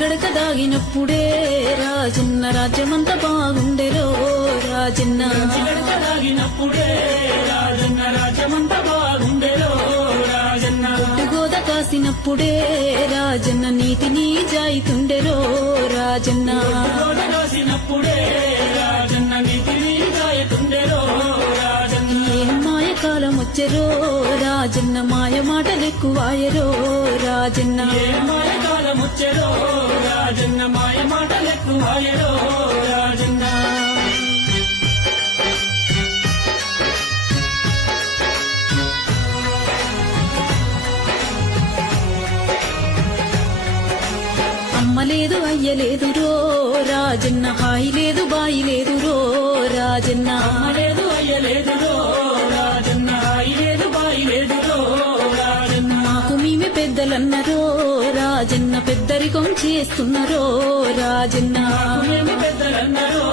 గడక దాగినప్పుడే రాజన్న రాజ్యమంతా బాగుండెరో రాజన్న గడక దాగినప్పుడే రాజన్న రాజ్యమంతా బాగుండెరో రాజన్న గోద కాసినప్పుడే రాజన్న నీతి నిజాయితుండెరో రాజన్న గోద కాసినప్పుడే రాజన్న నీతి నిజాయితుండెరో రాజన్న మాయ కాలం వచ్చెరో రాజన్న మాయ మాటలెక్కువాయరో రాజన్న మాయ కాలం వచ్చెరో రాజన్న మాయ మాటలెక్కువాయరో రాజన్న అమ్మ లేదు అయ్య లేదురో రాజన్న హాయి లేదు బాయి లేదురో రాజన్న లేదు అయ్య లేదురో రాజన్న హాయి లేదు బాయి లేదురో రాజన్న మాకు మేమే పెద్దలన్నరో రాజన్న పెద్దరికం చేస్తున్నారో రాజన్న మేము పెద్దలన్నరో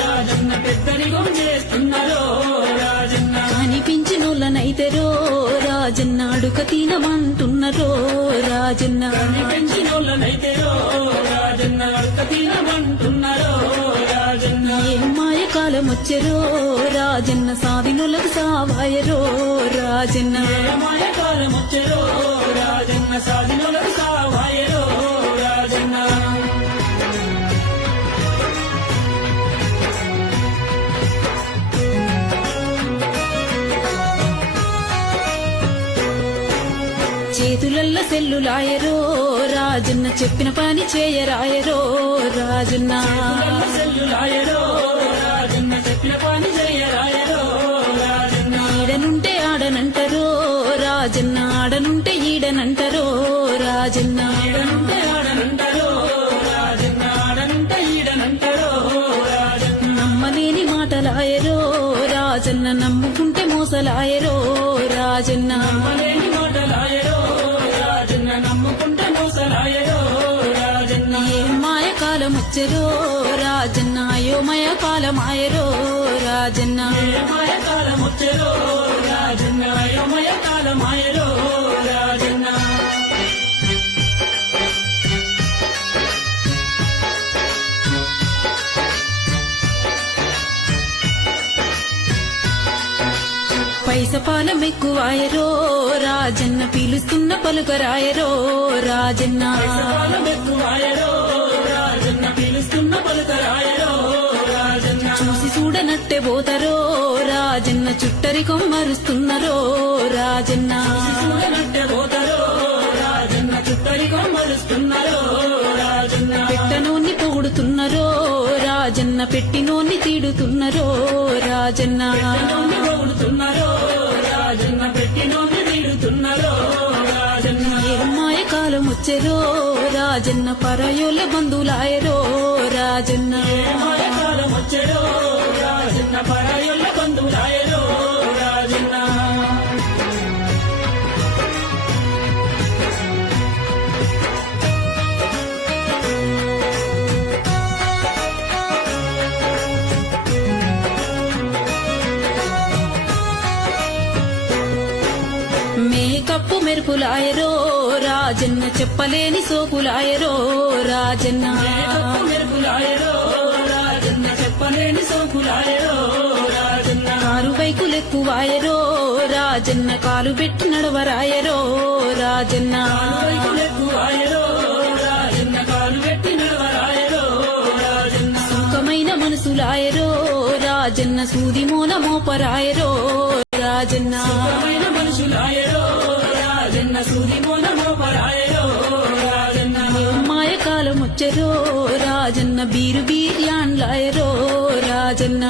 రాజన్న పెద్దరికం చేస్తున్నారో రాజన్న కనిపించినోళ్ళనైతేరో రాజన్న అడుక తినమంటున్నారో రాజన్న పెంచినోళ్ళనైతేరో రాజన్న అడుక తినమంటున్నారో రాజన్న మాయ కాలం వచ్చెరో రాజన్న సాధినోళ్ళకు సావాయరో రాజన్న మాయ కాలం వచ్చెరో రాజన్న సాధినోళ్ళకు సావాయరో రాజన్న చేతులల్ల సెల్లులాయరో రాజన్న చెప్పిన పని చేయరాయరో రాజన్న సెల్లులాయరో రాజన్న చెప్పిన పని చేయరాయరో రాజన్న ఈడనుంటే ఆడనంటారో రాజన్న ఆడనుంటే ఈడనంటారో రాజన్న ఈడనుంటే ఆడనంటారో రాజన్న ఆడనుంటే ఈడనంటారో రాజన్న నమ్మలేని మాటలాయరో రాజన్న నమ్ముకుంటే మోసలాయరో రాజన్న నమ్మలేని మాటలాయరో రాజన్న నమ్ముకుంటే మోసలాయరో రాజన్న మాయ కాలం వచ్చెరో రాజన్న అయోమయ కాలమాయరో రాజన్న మాయ కాలం వచ్చెరో రాజన్న అయోమయ కాలమాయరో రాజన్న పైసపాలం ఎక్కువాయరో రాజన్న పీలుస్తున్న పలుకరాయరో రాజన్న కాలం ఎక్కువాయరో రాజన్న పిలుస్తున్న పలుకరాయరో రాజన్న చూసి చూడనట్టే పోతారో రాజన్న చుట్టరికం మరుస్తున్నారో రాజన్న చూడనట్టే పోతారో రాజన్న చుట్టరికం మరుస్తున్నారో రాజన్న పెట్టనోన్ని పొగుడుతున్నారో రాజన్న పెట్టినోన్ని తీడుతున్నారో రాజన్న పెట్టినోన్ని పొగుడుతున్నారో రాజన్న పెట్టినోన్ని తీడుతున్నారో రాజన్న మాయ కాలం వచ్చెరో రాజన్న పరాయోళ్ళ బంధువులాయరో రాజన్న మాయ కాలం వచ్చెరో రాజన్న పరాయుళ్ళ బంధువులాయరో రాజన్న మేకప్పు మెరుపులాయరో రాజన్న చెప్పలేని సోకులాయరో రాజన్న మెరుపులాయరో రాజన్న చెప్పలేని సోకులాయరో రాజన్న కారు బైకులెక్కువాయరో రాజన్న కాలు పెట్టి నడవరాయరో రాజన్న ఎక్కువాయరో రాజన్న కాలు పెట్టి నడవరాయరో రాజన్న సుఖమైన మనసులాయరో రాజన్న సూది మూల మోపరాయరో రాజన్న సుఖమైన మనుషులాయరో రాజన్న సూది మూల మోపరాయరో రాజన్న మాయ కాలం వచ్చెరో రాజన్న బీరు బీర్యాన్లాయరో రాజన్న